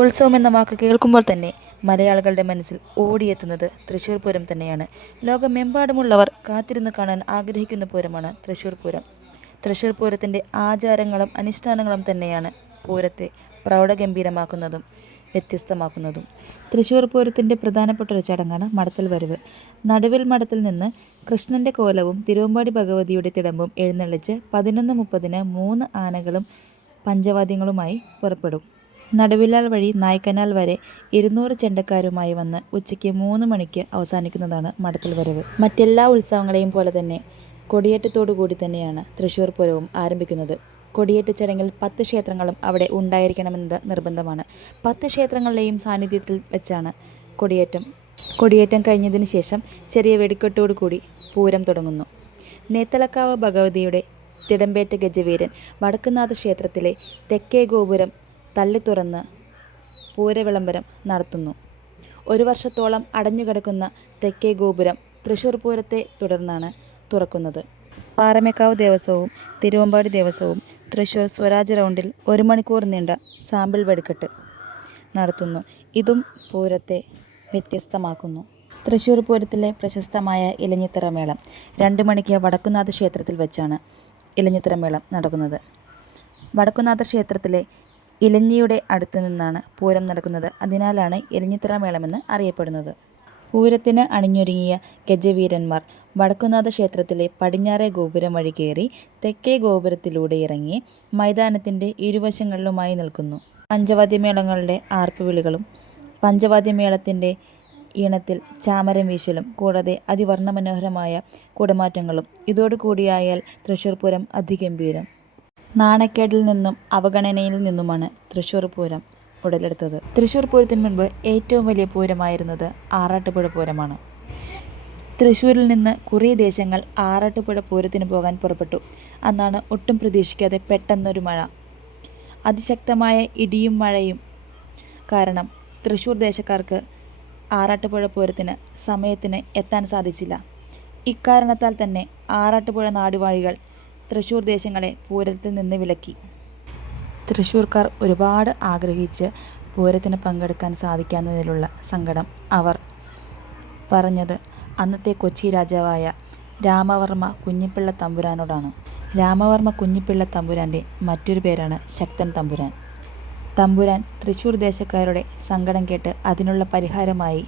ഉത്സവം എന്ന വാക്ക് കേൾക്കുമ്പോൾ തന്നെ മലയാളികളുടെ മനസ്സിൽ ഓടിയെത്തുന്നത് തൃശ്ശൂർ പൂരം തന്നെയാണ്. ലോകമെമ്പാടുമുള്ളവർ കാത്തിരുന്ന് കാണാൻ ആഗ്രഹിക്കുന്ന പൂരമാണ് തൃശ്ശൂർ പൂരം. തൃശ്ശൂർ പൂരത്തിൻ്റെ ആചാരങ്ങളും അനുഷ്ഠാനങ്ങളും തന്നെയാണ് പൂരത്തെ പ്രൗഢഗംഭീരമാക്കുന്നതും വ്യത്യസ്തമാക്കുന്നതും. തൃശ്ശൂർ പൂരത്തിൻ്റെ പ്രധാനപ്പെട്ട ഒരു ചടങ്ങാണ് മടത്തൽ വരവ്. നടുവിൽ മഠത്തിൽ നിന്ന് കൃഷ്ണൻ്റെ കോലവും തിരുവമ്പാടി ഭഗവതിയുടെ തിടമ്പും എഴുന്നള്ളിച്ച് 11:30 3 ആനകളും പഞ്ചവാദ്യങ്ങളുമായി പുറപ്പെടും. നടുവിലാൽ വഴി നായ്ക്കനാൽ വരെ 200 ചെണ്ടക്കാരുമായി വന്ന് ഉച്ചയ്ക്ക് 3 മണിക്ക് അവസാനിക്കുന്നതാണ് മടത്തൽ വരവ്. മറ്റെല്ലാ ഉത്സവങ്ങളെയും പോലെ തന്നെ കൊടിയേറ്റത്തോടു കൂടി തന്നെയാണ് തൃശ്ശൂർ പൂരവും ആരംഭിക്കുന്നത്. കൊടിയേറ്റ ചടങ്ങിൽ 10 ക്ഷേത്രങ്ങളും അവിടെ ഉണ്ടായിരിക്കണമെന്നത് നിർബന്ധമാണ്. 10 ക്ഷേത്രങ്ങളുടെയും സാന്നിധ്യത്തിൽ വെച്ചാണ് കൊടിയേറ്റം കഴിഞ്ഞതിന് ശേഷം ചെറിയ വെടിക്കെട്ടോടു കൂടി പൂരം തുടങ്ങുന്നു. നേത്തലക്കാവ് ഭഗവതിയുടെ തിടമ്പേറ്റ ഗജവീരൻ വടക്കുന്നാഥ ക്ഷേത്രത്തിലെ തെക്കേ ഗോപുരം തള്ളിത്തുറന്ന് പൂരവിളംബരം നടത്തുന്നു. 1 വർഷത്തോളം അടഞ്ഞുകിടക്കുന്ന തെക്കേ ഗോപുരം തൃശ്ശൂർ പൂരത്തെ തുടർന്നാണ് തുറക്കുന്നത്. പാറമേക്കാവ് ദേവസ്വവും തിരുവമ്പാടി ദേവസ്വവും തൃശ്ശൂർ സ്വരാജ് റൗണ്ടിൽ 1 മണിക്കൂർ നീണ്ട സാമ്പിൾ വെടിക്കെട്ട് നടത്തുന്നു. ഇതും പൂരത്തെ വ്യത്യസ്തമാക്കുന്നു. തൃശ്ശൂർ പൂരത്തിലെ പ്രശസ്തമായ ഇലഞ്ഞിത്തറ മേളം 2 മണിക്ക് വടക്കുന്നാഥ ക്ഷേത്രത്തിൽ വെച്ചാണ് ഇലഞ്ഞിത്തറ മേളം നടക്കുന്നത്. വടക്കുന്നാഥ ക്ഷേത്രത്തിലെ ഇലഞ്ഞിയുടെ അടുത്തു നിന്നാണ് പൂരം നടക്കുന്നത്. അതിനാലാണ് ഇലഞ്ഞിത്തറ മേളമെന്ന് അറിയപ്പെടുന്നത്. പൂരത്തിന് അണിഞ്ഞൊരുങ്ങിയ ഗജവീരന്മാർ വടക്കുന്നാഥ ക്ഷേത്രത്തിലെ പടിഞ്ഞാറേ ഗോപുരം വഴി കയറി തെക്കേ ഗോപുരത്തിലൂടെ ഇറങ്ങി മൈതാനത്തിൻ്റെ ഇരുവശങ്ങളിലുമായി നിൽക്കുന്നു. പഞ്ചവാദ്യമേളങ്ങളുടെ ആർപ്പുവിളികളും പഞ്ചവാദ്യമേളത്തിൻ്റെ ഈണത്തിൽ ചാമരം വീശലും കൂടാതെ അതിവർണ്ണമനോഹരമായ കുടമാറ്റങ്ങളും ഇതോടുകൂടിയായാൽ തൃശ്ശൂർ പൂരം അതിഗംഭീരം. നാണക്കേടിൽ നിന്നും അവഗണനയിൽ നിന്നുമാണ് തൃശ്ശൂർ പൂരം ഉടലെടുത്തത്. തൃശ്ശൂർ പൂരത്തിന് മുൻപ് ഏറ്റവും വലിയ പൂരമായിരുന്നത് ആറാട്ടുപുഴ പൂരമാണ്. തൃശ്ശൂരിൽ നിന്ന് കുറേ ദേശങ്ങൾ ആറാട്ടുപുഴ പൂരത്തിന് പോകാൻ പുറപ്പെട്ടു. അന്നാണ് ഒട്ടും പ്രതീക്ഷിക്കാതെ പെട്ടെന്നൊരു മഴ. അതിശക്തമായ ഇടിയും മഴയും കാരണം തൃശ്ശൂർ ദേശക്കാർക്ക് ആറാട്ടുപുഴ പൂരത്തിന് സമയത്തിന് എത്താൻ സാധിച്ചില്ല. ഇക്കാരണത്താൽ തന്നെ ആറാട്ടുപുഴ നാടുവാഴികൾ തൃശ്ശൂർ ദേശങ്ങളെ പൂരത്തിൽ നിന്ന് വിലക്കി. തൃശ്ശൂർക്കാർ ഒരുപാട് ആഗ്രഹിച്ച് പൂരത്തിന് പങ്കെടുക്കാൻ സാധിക്കാത്തതിലുള്ള സങ്കടം അവർ പറഞ്ഞത് അന്നത്തെ കൊച്ചി രാജാവായ രാമവർമ്മ കുഞ്ഞിപ്പിള്ള തമ്പുരാനോടാണ്. രാമവർമ്മ കുഞ്ഞിപ്പിള്ള തമ്പുരാൻ്റെ മറ്റൊരു പേരാണ് ശക്തൻ തമ്പുരാൻ. തമ്പുരാൻ തൃശ്ശൂർ ദേശക്കാരുടെ സങ്കടം കേട്ട് അതിനുള്ള പരിഹാരമായി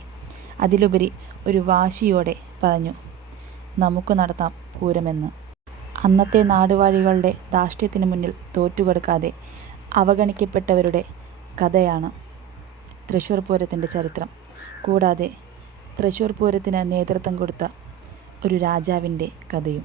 അതിലുപരി ഒരു വാശിയോടെ പറഞ്ഞു, നമുക്ക് നടത്താം പൂരമെന്ന്. അന്നത്തെ നാടുവാഴികളുടെ ധാർഷ്ട്യത്തിന് മുന്നിൽ തോറ്റുകൊടുക്കാതെ അവഗണിക്കപ്പെട്ടവരുടെ കഥയാണ് തൃശ്ശൂർ പൂരത്തിൻ്റെ ചരിത്രം. കൂടാതെ തൃശ്ശൂർ പൂരത്തിന് നേതൃത്വം കൊടുത്ത ഒരു രാജാവിൻ്റെ കഥയും.